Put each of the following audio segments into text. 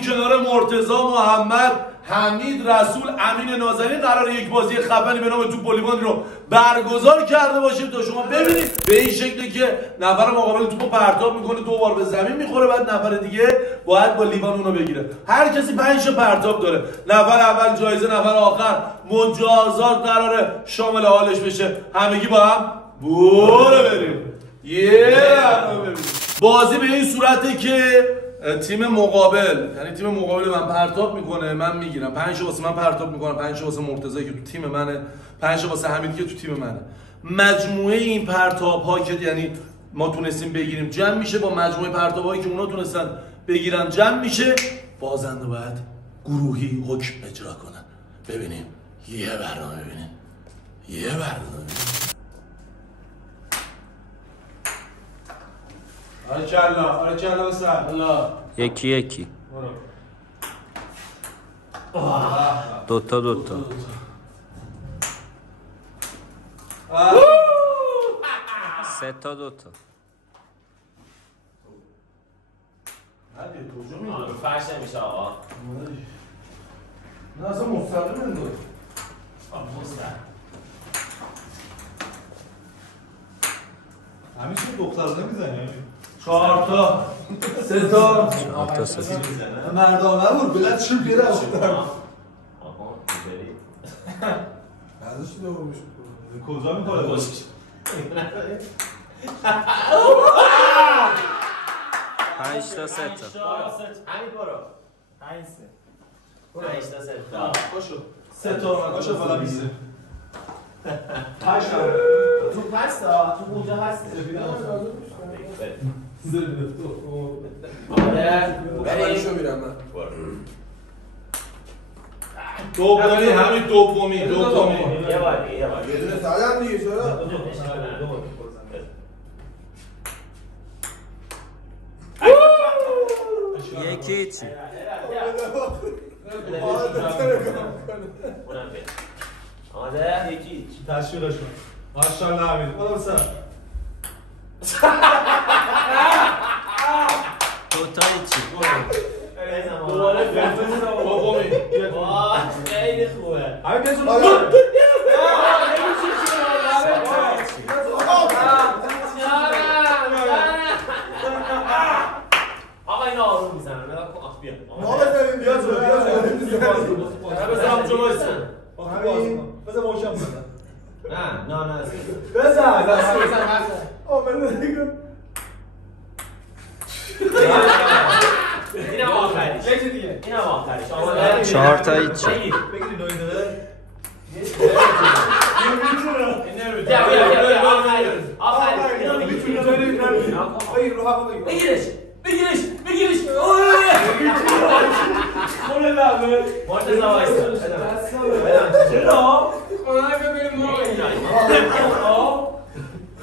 حمید کنار مرتضی محمد حمید رسول امین نازنین قرار یک بازی خفنی به نام توپ والیبال رو برگزار کرده باشیم تا شما ببینید به این شکلی که نفر مقابل توپو پرتاب میکنه 2 بار به زمین میخوره بعد نفر دیگه باید با لیوان اونو بگیره. هر کسی 5 تا پرتاب داره. نفر اول جایزه، نفر آخر مجازات قراره شامل حالش بشه. همگی با هم برو بریم. بازی به این صورته که تیم مقابل یعنی تیم مقابل من پرتاب میکنه، من میگیرم 5 تا واسه من پرتاب میکنم، 5 تا واسه مرتضی که تو تیم منه، 5 تا واسه حمید که تو تیم منه. مجموعه این پرتاب ها که یعنی ما تونستیم بگیریم جمع میشه با مجموعه پرتاب هایی که اونا تونستن بگیرن جمع میشه. بازنده باید گروهی حکم اجرا کنن. ببینیم یه برنامه ببینیم آرکالله بسر الله یکی دوتا سه تا دوتا فرش نمیشه آقا نه اصلا مستقیم انگار همیشه دخترانه میزنی 4 تا 3 تا مردانه بود بلد شو بیره آقا اینجوری ازش دومش کجا میکنه خوشش 5 تا 3 تا همین برو 5 تا 3 تا باشو 3 تا باشو بالا میسه 8 تا تو پستا تو اونجا هست برایشو میرم من دومی همین دومی یه بار یه دونه زدم دیگه چرا یکی چی آماده یکی تشویقش کن ماشاءالله حمید خدا بسر دوتا چی دوباره دومی خیلی خوبه همین کسون آقا این آروم میزنم بیا ما بزنیم بیا بزنم جلو ایستم بزن موشم بزن نه بزن اینم آخریش اینم آخریش آماده 4 تا هیچی بگیری نوی داره بگیرش خونه لبه مرتضی وایستا چرا؟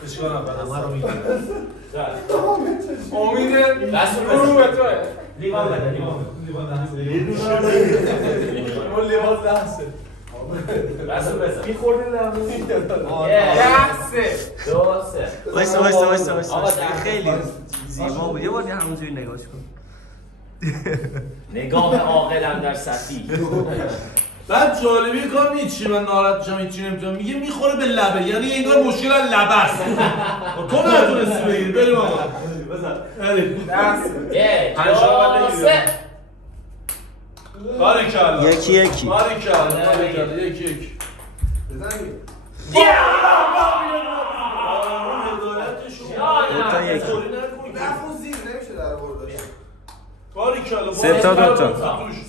اشکال نداره همه رو میگیره امیده دست رو به توه لیوان بده لیوان دسته دست رو بزن میخوردی لبه 2 3 وایسا خیلی زیبا بود. یه بار همونجوری نگاش کن. نگاه عاقلم در سطحی. بعد جالبی کار نیست چی من ناراحت میشم هیچی نمیتونم میگه میخوره به لبه یعنی انگار مشکل از لبه است. تو نتونستی بگیری بریم آقا بزن دست 1 2 3 باریکالله یکی باریکالله یکی بزنی دوتا یکی نفون زیر نمیشه در برداش باریکالله 3 تا دوتا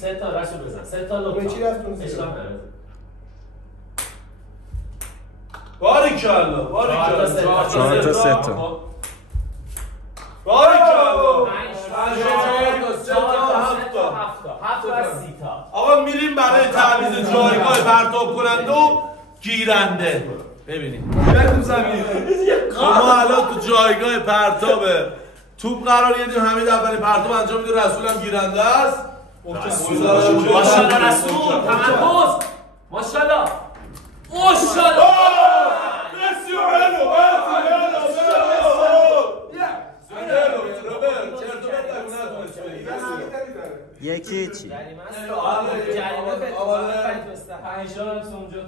3 تا رشو بزن 3 تا دوتا چی رفتون اشکال نداره باریکالله 4 تا 3 تا باریکالله 7 تا 30 تا آقا میریم برای تعویض جایگاه پرتاب کننده و گیرنده. ببینید بریم زمین ما الان تو جایگاه پرتاب توپ قرار یدیم. حمید اولین پرتاب انجام میده، رسول هم گیرنده است. ماشاءالله رسول تمرکز ماشاءالله یکی چی؟ جریمه است. جریمه فکر 5 تا هم اونجا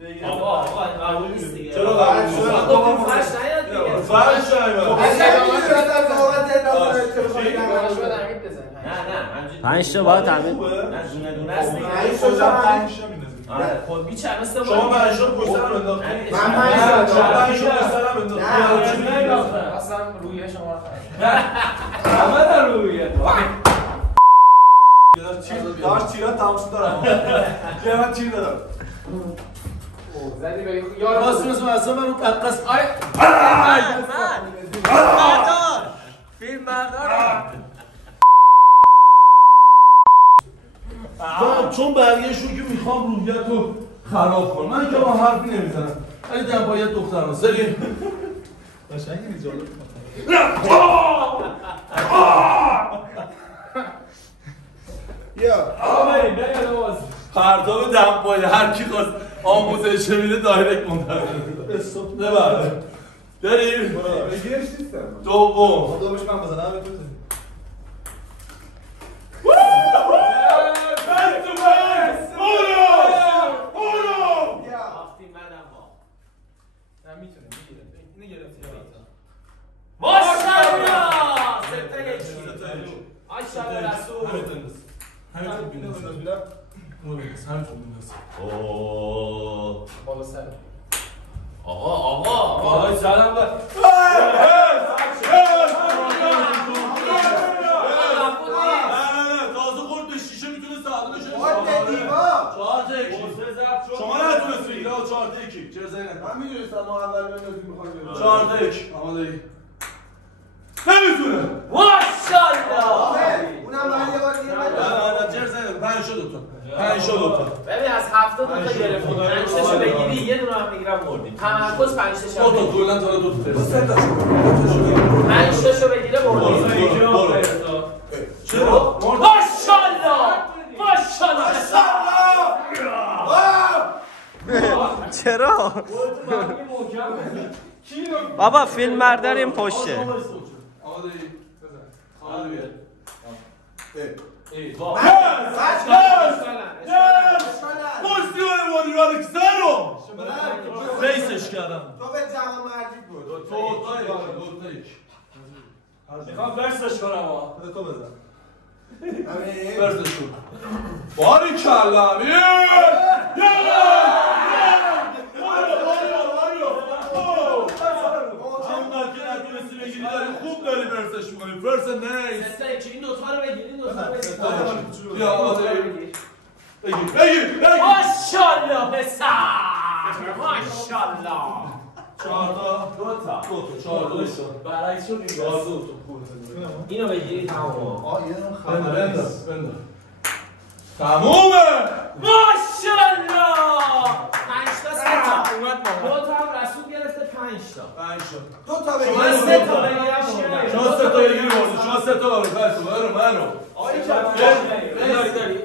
بگیرم. آقا قبول نیست دیگه. چرا قبول نیست؟ آقا فرش نیاد دیگه. فرش نیاد. نه 5 تا باید تعمیر. نه دونه دونه است دیگه. آره خب بیچاره است. شما 5 تا پشت سرم انداختید. من 5 تا پشت سرم انداختید. اصلا رویه شما رو خرید. همه در رویه. داشت تیرا تمام شد دارم. من تیر دارم. زدی به یارو راست اصلا من رو قصد فیلم بردار چون برگشتون که میخوام روحیت رو خراب کنم من که با حرفی نمیزنم ولی در باید دختران سریم قشنگی نیست جالب. یا پرتاب دمپایی هر کی خواست آموزش میده دایرکت منتظر استاپ نبره داریم بگیرش نیستم. دوم دومش من بزنم بتونم. آقا سلام تازه خورد به شیشه میتونه ساعته بشه شما نتونستید 4-1 چرا زنید من میدونستم ما اول بندازیم میخوایم 4-1 آماده ای نمیتونه ماشاءالله اونم من یه بار دیگه نه چرا زنید 5 شد تا 5 شد ببین از 70 تا گرفتیم 5 تاشو بگیری یه دونه هم میگیرم بردیم تمرکز 5 تاشو تا کلا تا 2 تا 5 تاشو بگیره بردیم چرا ماشاءالله ماشاءالله چرا؟ بابا فیلم برداریم پشته آماده ای آماده ای پشتی های مادیران اکسانو ریسش کردم تو به جمع مرجی بود. دو تا یک میخوام برسش کنم آقا تو بزن. برسش کن باریکلا امیر همونقدر که نتونستی بگیری داری خوب داری برسش میکنی فرس نیست این دوتا رو بگیر این دوتا رو بگیر بیا آماده بگیر ماشاءالله پسر ماشاءالله 4 تا 2 تا 4 شد برعکس شد دیگه 4 تا اینو بگیری تمام بندر تمومه ماشاءالله 5 تا 3 تا 2 تا هم رسول گرفته 5 تا 5 شد دو تا بگیر. من 3 تا بگیرم شما 3 تا بگیری برد شما 3 تا برو منو آری داری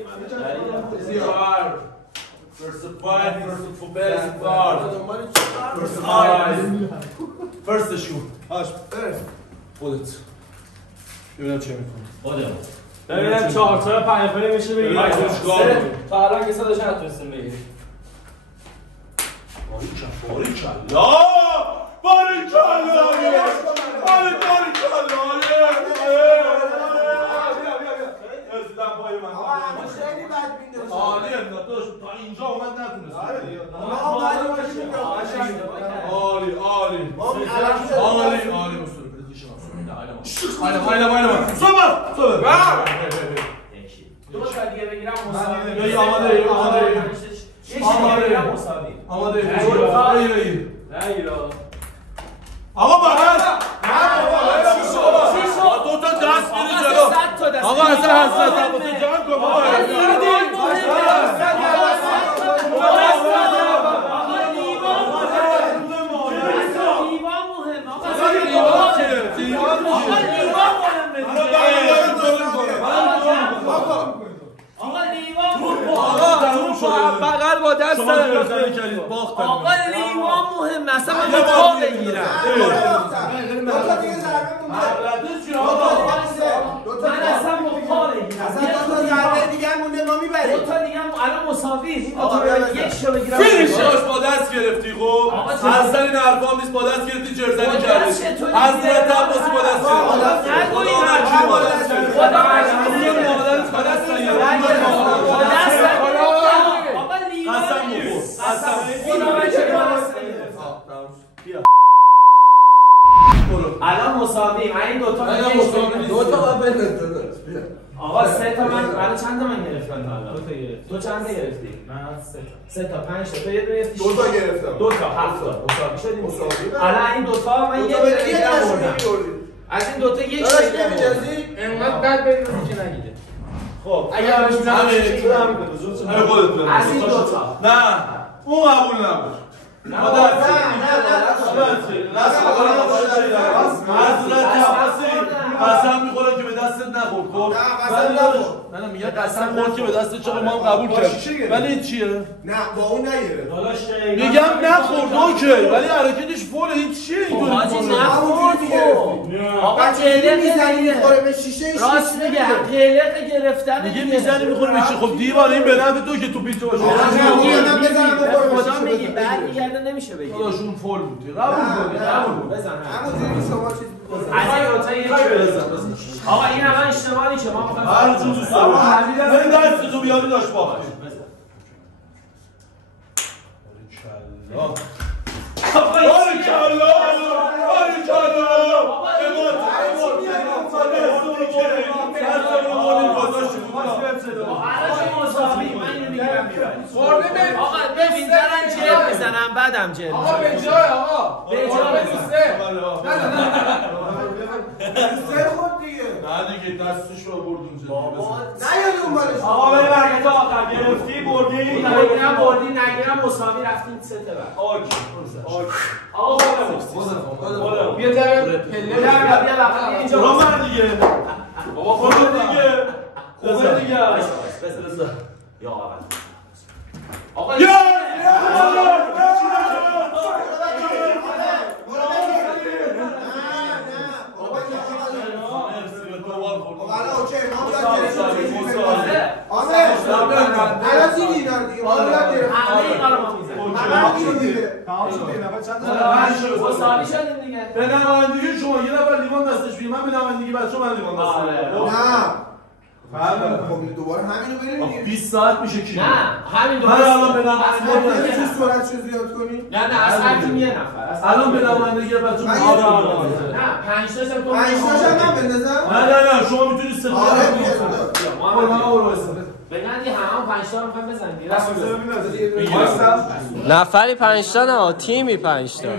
فرست شو خودت ببینم چه میکنی ببینم 4 تا 5 تا میشه بگیریم تا الان که صداش نتونستیم بگیریم باریکلا عالی انداختش تا اینجا اومد نتونست عالی مستور آیلم صبر دو تا دیگه بگیرم بگی آماده آقا بغل دو تا دست میری جلو آقا اصلا حسرت بود جان کن بابا بغل با دست آقا لیوان مهم مثلا من پا بگیرم دو تا دیگه ضربه مونده. من اصلا با پا بگیرم مساوی این دو تا یک شو بگیرم فینیش با دست گرفتی خب اصلا این حرفا هم نیست با دست گرفتی جرزنی کردی حضرت عباسی با دست گرفتی خدا وکیل با دست گرفتی خدا وکیل با دست الان مساوی این دو تا آقا سه تا من الان چند تا من گرفتم تا الان؟ 2 تا گرفتی. تو چند تا گرفتی؟ من 3 تا 5 تا. تو یه دونه گرفتی. 2 تا گرفتم. 2 تا 7 تا. مساوی شدیم. الان این 2 تا من یه دونه دیگه آوردم. از این 2 تا یک دیگه نمی‌جازی؟ انقدر بد بریم که نگیره. خب اگر همین خودت از این 2 تا نه اون قبول نبود قسم میخورم که به دستت نخورد خب نه میگه قسم خورد که به دستت چرا ما هم قبول کرد ولی این چیه؟ نه با اون نگیره میگم نخورد اوکی ولی حرکتش فول این چیه اینطوری نخورد آقا قلق میزنی میخوره به شیشه راست میگه قلق گرفتن میگه میزنی میخوره میشه خب دیوانه این به نفع تو که تو پیچه باشه خدا میگی برمیگرده نمیشه بگی خداشون فول بودی قبول بود بزن همون شما چیز از این یکی بزن آقا این الان اشتباهی که ما می‌خوایم هر چون دوست دارم من دست تو بیاری داشت باقش آقا ببین دارن جر میزنم بعدم جر آقا به جای آقا به جای سر خود دیگه نه دیگه دستش رو برد اونجا نه یاد اون بالش آقا بریم برگه تا آخر گرفتی بردی نگیرم بردی نگیرم مساوی رفتیم سه تا بعد آقا خودم بیا در پله بیا رفتیم اینجا رومن دیگه بابا خود دیگه بزر دیگه بس یا آقا مساوی شدیم دیگه به نمایندگی شما یه نفر لیوان دستش بگیر من به نمایندگی بچه من لیوان دستش بگیرم نه خب دوباره همینو بریم دیگه 20 ساعت میشه کی نه همین دو من الان به نمایندگی چه سرعتشو زیاد کنی نه از هر تیم یه نفر الان به نمایندگی بچه من من نه 5 تا تو 5 تاشم من بندازم نه شما میتونید سه آره بگن یه همه 5 تا رو میخوایم بزنیم نفری 5 تا نه تیمی 5 تا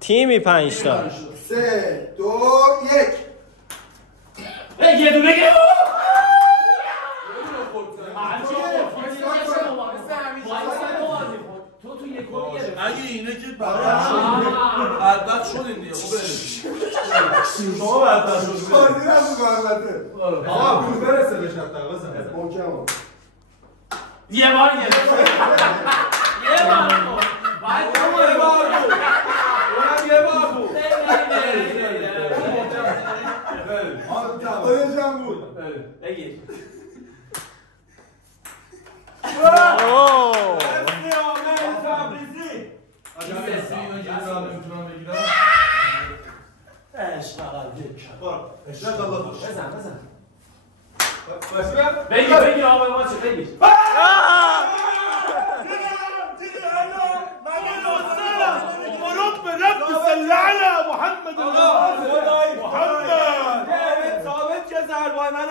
تیمی 5 تا 3 2 1 یه دونه گرفت تو یک گل گرفت اگه اینه که بدبخت شدین دیگه خوبه شما بدبخت شدین بازی رو البته آقا پول برسه بهش حتی بزن محکم یه بار گرفت یه بار خودشم بود بگیر بزن بگیر آقا ما چه بگیر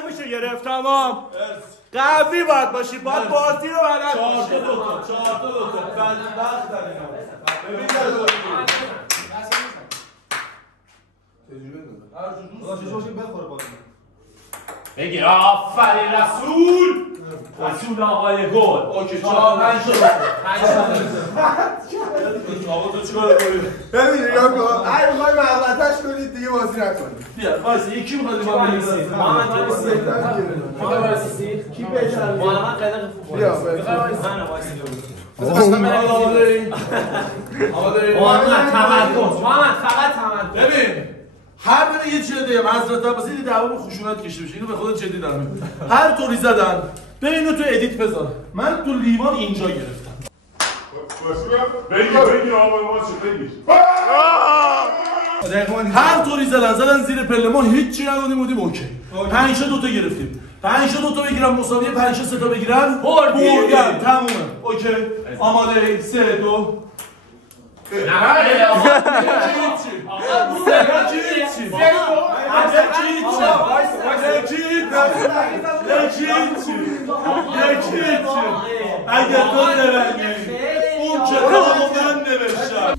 میشه گرفت تمام قوی باید باشی باید بازی رو بلد باشی 4 تا بدبخت بگیر آفرین رسول آقای گل اوکی 4 5 آقا تو چیکار می‌کنی؟ ببین یا کن اگه می‌خواید محبتش کنید دیگه بازی نکنید بیا وایس یکی می‌خواد لیوان بگیره کی بهتره محمد قلق بیا محمد فقط تمرکز ببین هر بره یه چیز دیگه حضرت عباسی دعوا به خشونت کشیده بشه اینو به خودت جدی دارم هر طوری زدن اینو تو ادیت بذار. من تو لیوان اینجا گرفتم. بگیر آقا واسه بگیر. هر طوری زدن زیر پله ما هیچ چی نگفتیم بودیم اوکی. 5 تا 2 تا گرفتیم. 5 تا 2 تا بگیرن مساوی 5 تا 3 تا بگیرن بردن تمومه. اوکی. آماده 3 2 اگه تو نبنی اون کتابو من نوشتم.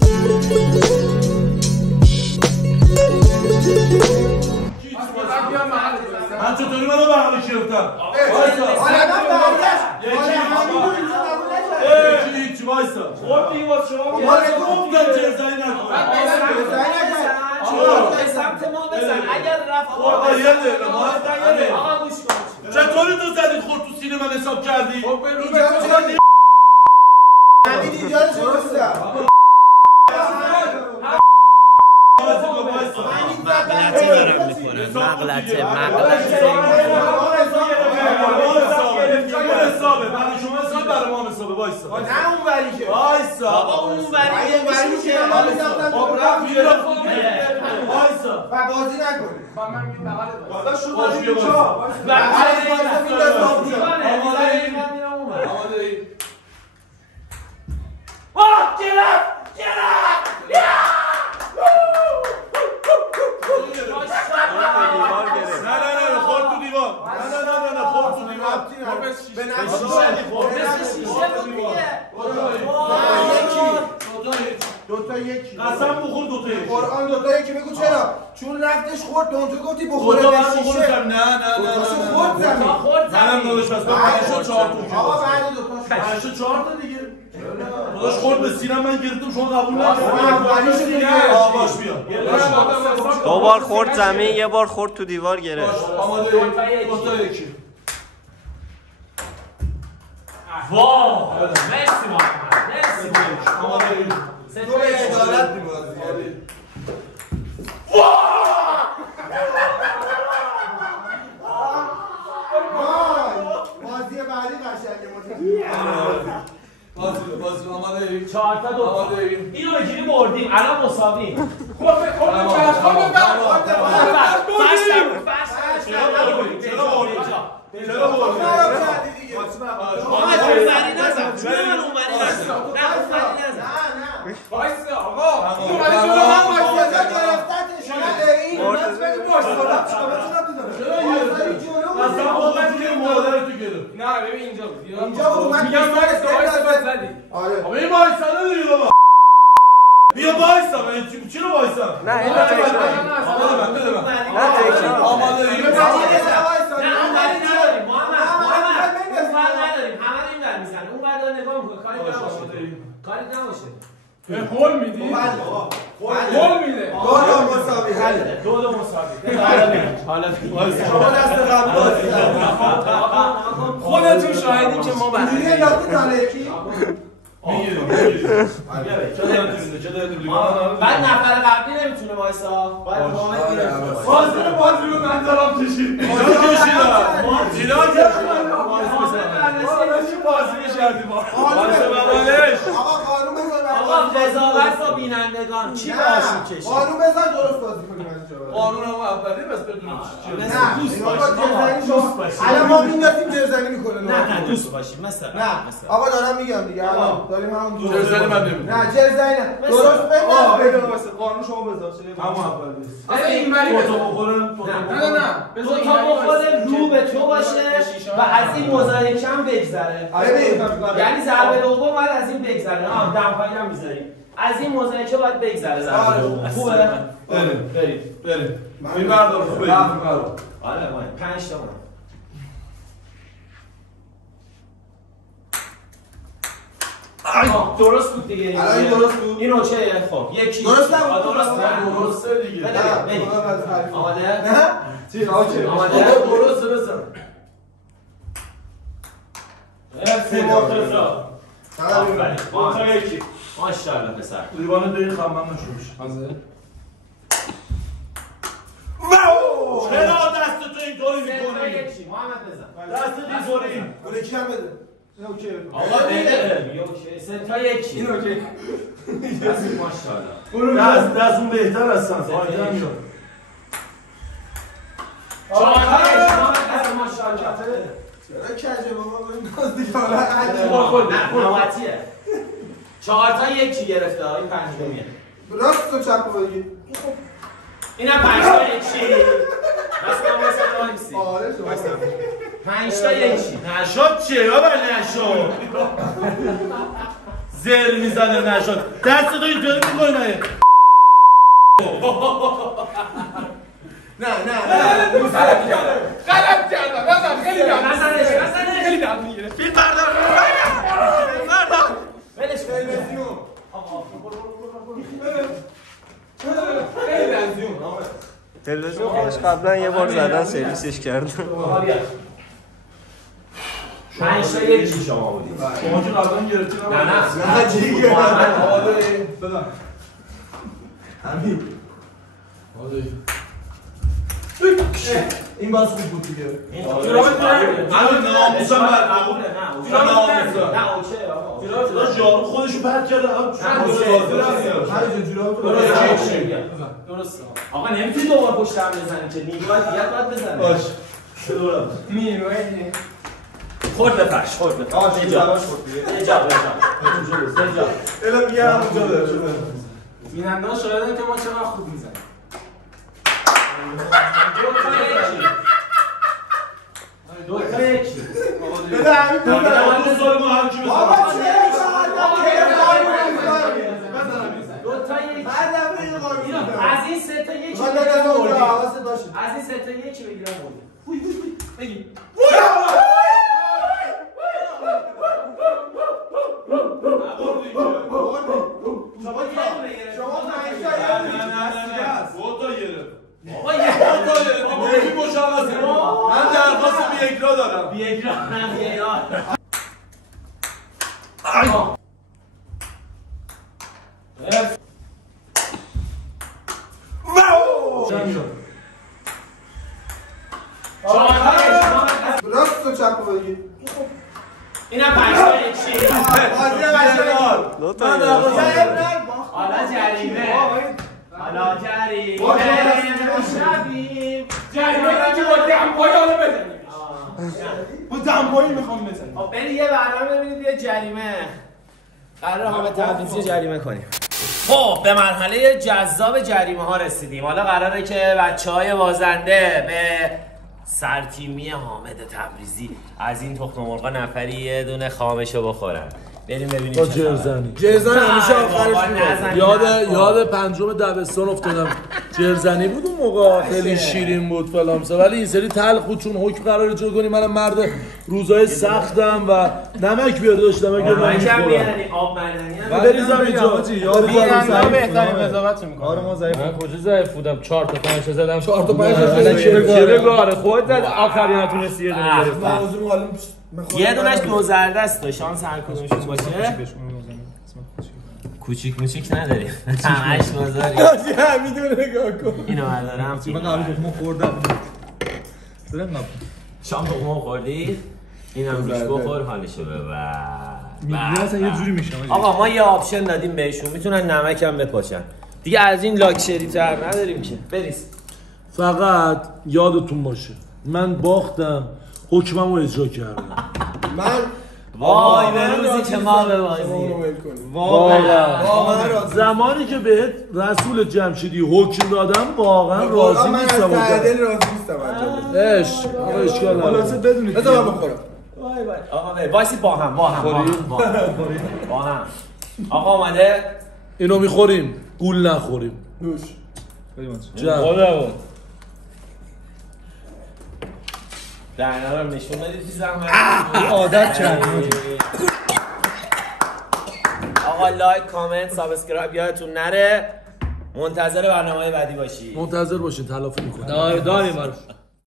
من چطوری منو بغل گرفتم؟ هیچ وایسا. خورد دیگه واسه شما گفتم جرزایی نکن. سمت ما بزن اگر رفت آقا یه دقیقه آقا گوش کن. چطوری تو زدی خورد تو سینه من حساب کردی؟ مغلطه دارم میکنن مغلطه حسابه برای شما حساب برای ما حسابه وایسا نه اون ولی که وایسا آقا اون ولی که وایسا بازی نکنی من میگم بغل داداش شو بازی دوتا یکی قسم بخور دوتا یکی قرآن دوتا یکی بگو چرا چون رفتش خورد تو گفتی بخوره دوتا به من بخورم شیشه نه خورد زمین منم داداش پس 5 تا 4 تا آقا بعد دوتا 5 تا 4 تا دیگه داداش خورد به سینم من گرفتم شما قبول اولیشو دیگه باش بیا 2 بار خورد زمین 1 بار خورد تو دیوار گرفت آماده دوتا یکی واه مرسی محمد مرسی آماده تو به عدالت می‌بازی بازی بعدی قشنگه بازی آماده 4 تا 2 تا اینو بگیری بردیم الان مساوی چرا بردیم نه ببین اینجا بود اینجا بود من میگم زدی آره این وایسا نداری بابا بیا وایسا چرا وایسا نه اینو تکرار بده من نه تکرار آماده کاری نباشه هول میدی هول میده دو مساوی حله 2 مساوی حالا شما دست قبل بازی خودتون شاهدین که ما دیگه برنده لاتی داره یکی بعد نفر قبلی نمیتونه وایسا باید بازی رو من دارم کشید اینا بازی کردیم آقا قانون بذار آقا قضاوت با بینندگان چی باشون کشید قانون بذار درست بازی کنیم از جا قانون هم اولی بس بدونیم نه دوست باشیم الان ما میندازیم جرزنی میکنه نه دوست باشیم مثلا نه آقا دارم میگم دیگه الان داریم همون جرزنی من نمیدونم نه جرزنی نه درست بگم قانون شما بذار همون اول نیست اصلا این ولی تو بخورم نه دو تا بخوره رو به تو باشه و از این مزایده کم بگذره یعنی ضربه دوم باید از این بگذره دمپایی هم میذاریم از این مزایده باید بگذره ضربه دوم خوبه بریم این بردار خوبه آره 5 تا درست بود دیگه الان این درست بود این اوکیه خب یکی درست نبود درسته دیگه آماده نه چی اوکی آماده درسته بزن مرسی مرتضی آفرین تا یکی ماشاءالله پسر لیوان دیگه خمم نشوش چرا دست تو اینطوری میکنی یکی محمد بزن دست دیگوریم گل کی هم بده اوکی آقا بده اوکی 3 تا 1 این اوکی دست ماشاءالله دست اون بهتر هستن فایده هم شد 4 تا 1 دست ماشاءالله چرا کجه بابا باز دیگه حالا نه نوبتیه 4 تا 1 گرفته این پنجمیه راست و چپ بگی اینم 5 تا 1 بس ما مثلا وایسی آره شما 5 تا 1 نشد چیه یا نشد زر میزنه نشد دست تو اینطوری میکنی مگه نه غلط کردم نزن خیلی نزنش خیلی درد میگیره فیلم بردار ولش تلویزیون خیلی رنزیون تلویزیون خودش قبلا یه بار زدن سرویسش کردن 5 تا 1 شما بودید شما که قبلا گرفتی نه جیگه بدن همین این باز خوب بود دیگه این الان ناموسم بر قبوله نه اوکی آقا داشت یارو خودشو پرد کرده درسته آقا نمیتونی دوباره پشت هم بزنی که نیروی دیگه باید بزنی باش شروع نیروی خورد به فرش خورد به فرش اجاب الا بیا اونجا بده بیننده شاهدن که ما چقدر خوب میزنیم دو تا یکی بده همین بده دو سال ما هم کی بابا دو تا یکی بعدم این قاضی از این 3 تا یکی خاله بگیرم اونجا بردی حواست باشه از این 3 تا یکی بگیرم بردی بگی شما 5 تا دو تا گرفت آقا یه دو تا گرفت بگی مشخصه من درخواست بی اجرا دارم بی اجرا نه بی اجرا راست و چپ بگی اینم 5 تا یکی بازی قشنگ دو تا من گرفت. درخواست حالا جریمه حالا جریمه شبیم جریمه که با دمپایی حالا بزنیم با دمپایی میخوام بزنیم خب برید یه برنامه ببینید یه جریمه قرار همه تبریزی جریمه کنیم خب به مرحله جذاب جریمه ها رسیدیم حالا قراره که بچهای بازنده به سرتیمی حامد تبریزی از این تخم مرغا نفری یه دونه خامشو بخورن بریم ببینیم با چه جرزنی جرزن همیشه بابا، آخرش نزن. یاد پنجم دبستان افتادم جرزنی بود اون موقع خیلی شیرین بود فلامسه ولی این سری تلخ بود چون حکم قرار اجرا کنیم منم مرد روزای سختم و نمک بیار داشت نمک من نمیخورم کم بیارنی آب معدنی هم بریزم اینجا یاد بیننده بهترین قضاوت میکنه آره ما ضعیف من کجا ضعیف بودم 4 تا 5 تا زدم 4 تا 5 چه بگاره خودت زد آخری نتونستی یه دونه گرفتی موضوع معلوم یه دونش دو زرد است شانس هر کدومشون باشه کوچیک موچیک نداری همش بازاری میدونه نگاه کن اینو بردارم من قبل تخمو خوردم دارم نبود شام تخمو خوردی اینم روش بخور حالشو ببر میگه اصلا یه جوری میشم آقا ما یه آپشن دادیم بهشون میتونن نمک هم بپاشن دیگه از این لاکچری تر نداریم که بریز فقط یادتون باشه من باختم حکممو اجرا کردم من وای به روزی که ما ببازیم واقعا زمانی که بهت رسول جمشیدی حکم دادم واقعا راضی من نیستم از ته دل راضی نیستم انجام عشق اشکال نداره خلاصه بدونید بذار من بخورم وای وای آقا وایسی با هم آقا اومده اینو میخوریم گول نخوریم نوش جمع درنه رو نشون بدید بی زحمت عادت کردیم آقا لایک کامنت سابسکرایب یادتون نره منتظر برنامه بعدی باشی منتظر باشین تلافی میکنیم داریم